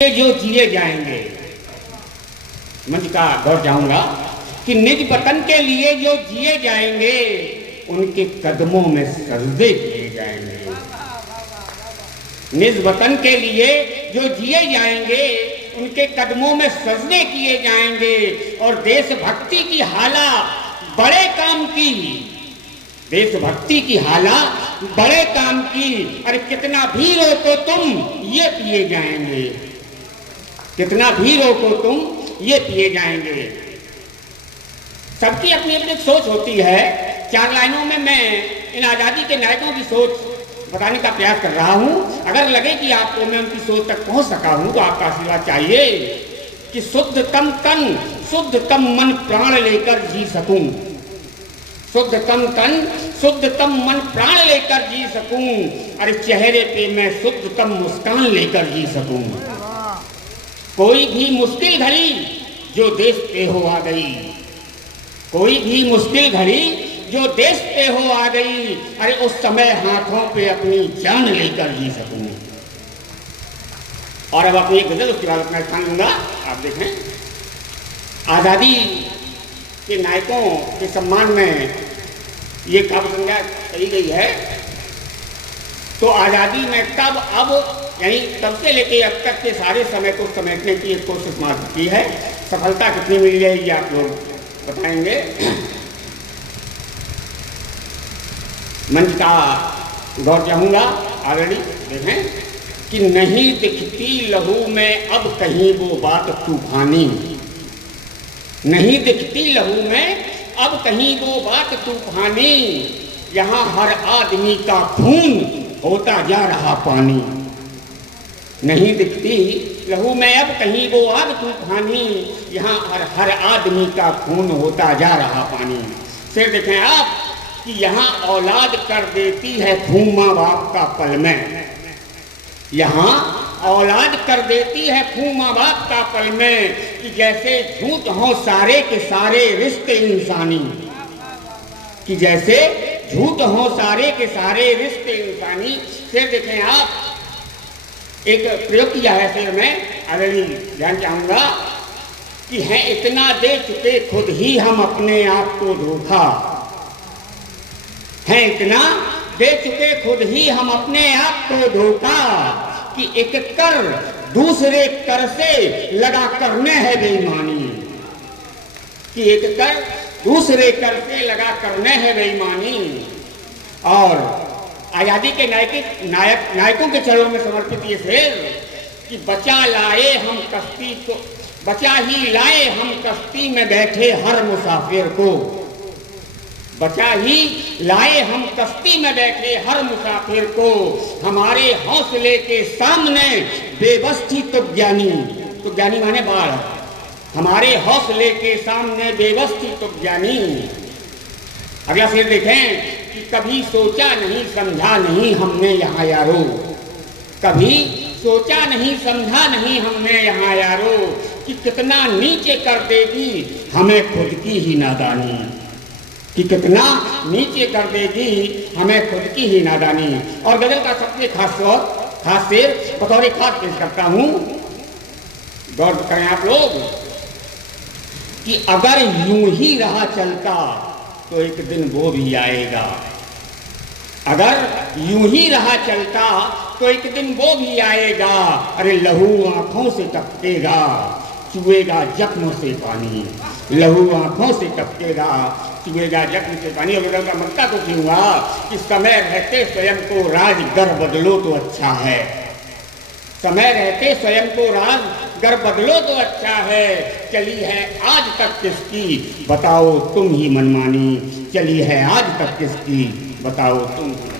जो जिए जाएंगे। मंच का दौर चाहूंगा कि निज वतन के लिए जो जिए जाएंगे उनके कदमों में सजदे किए जाएंगे। निज वतन के लिए जो जिए जाएंगे उनके कदमों में सजदे किए जाएंगे। और देशभक्ति की हाला बड़े काम की, देशभक्ति की हाला बड़े काम की। अरे कितना भी रोको तुम ये पिए जाएंगे, कितना भी रोको तुम ये पिए जाएंगे। सबकी अपनी अपनी सोच होती है। 4 लाइनों में मैं इन आज़ादी के नायकों की सोच बताने का प्रयास कर रहा हूं। अगर लगे कि आपको मैं उनकी सोच तक पहुंच सका हूं तो आपका आशीर्वाद चाहिए कि शुद्धतम तन शुद्धतम मन प्राण लेकर जी सकूं, शुद्धतम तन शुद्धतम मन प्राण लेकर जी सकूं। अरे चेहरे पे मैं शुद्धतम मुस्कान लेकर जी सकूं। कोई भी मुश्किल घड़ी जो देश पे हो आ गई, कोई भी मुश्किल घड़ी जो देश पे हो आ गई, अरे उस समय हाथों पे अपनी जान लेकर जी सकूं। और अब अपनी गजल उसके बाद अपना स्थान लूंगा। आप देखें आज़ादी के नायकों के सम्मान में ये काव्य संज्ञा कही गई है। तो आज़ादी में तब अब यानी तब से लेके अब तक के सारे समय को समेटने की एक कोशिश मात्र की है। सफलता कितनी मिली है ये आप लोग बताएंगे। मंच का दौर चाहूंगा। ऑलरेडी देखें कि नहीं दिखती लहू में अब कहीं वो बात तूफानी, नहीं दिखती लहू में अब कहीं वो बात तूफानी। यहाँ हर आदमी का खून होता जा रहा पानी, नहीं दिखती लहू में अब कहीं वो आग तूफानी। यहाँ हर आदमी का खून होता जा रहा पानी। फिर देखें आप कि यहाँ औलाद कर देती है खून माँ बाप का पल में, यहाँ औलाद कर देती है खून माँ बाप का पल में। कि जैसे झूठ हो सारे के सारे रिश्ते इंसानी, कि जैसे झूठ हो सारे के सारे रिश्ते इंसानी। फिर देखें आप एक प्रयोग किया है फिर मैं अगली ध्यान चाहूंगा कि है इतना दे चुके खुद ही हम अपने आप को धोखा, है इतना दे चुके खुद ही हम अपने आप को धोखा। कि एक कर दूसरे कर से लगा करने है बेईमानी, कि एक कर दूसरे कर से लगा करने है बेईमानी। और आज़ादी के नायकों के चरणों में समर्पित ये शेर कि बचा लाए हम कश्ती को, बचा ही लाए हम कश्ती में बैठे हर मुसाफिर को, बचा ही लाए हम कश्ती में बैठे हर मुसाफिर को। हमारे हौसले के सामने बेबस थी तो ज्ञानी माने बाढ़, हमारे हौसले के सामने बेबस थी तो ज्ञानी। अगला शेर देखें कि कभी सोचा नहीं समझा नहीं हमने यहाँ यारो, कभी सोचा नहीं समझा नहीं हमने यहाँ यारो। कि कितना नीचे कर देगी हमें खुद की ही नादानी, कि कितना नीचे कर देगी हमें खुद की ही नादानी। और गजल का सबसे खास शेर बतौर खास पेश करता हूँ, गौर करें आप लोग कि अगर यूं ही रहा चलता तो एक दिन वो भी आएगा, अगर यूं ही रहा चलता तो एक दिन वो भी आएगा। अरे लहू आंखों से टपकेगा चुएगा जख्म से पानी, लहू आंखों से टपकेगा चुएगा जख्म से पानी। और का मक्का तो क्यों हुआ कि समय रहते स्वयं को राजगर बदलो तो अच्छा है, समय रहते स्वयं को राजगर बदलो तो अच्छा है। चली है आज तक किसकी बताओ तुम ही मनमानी, चली है आज तक किसकी बताओ तुम ही।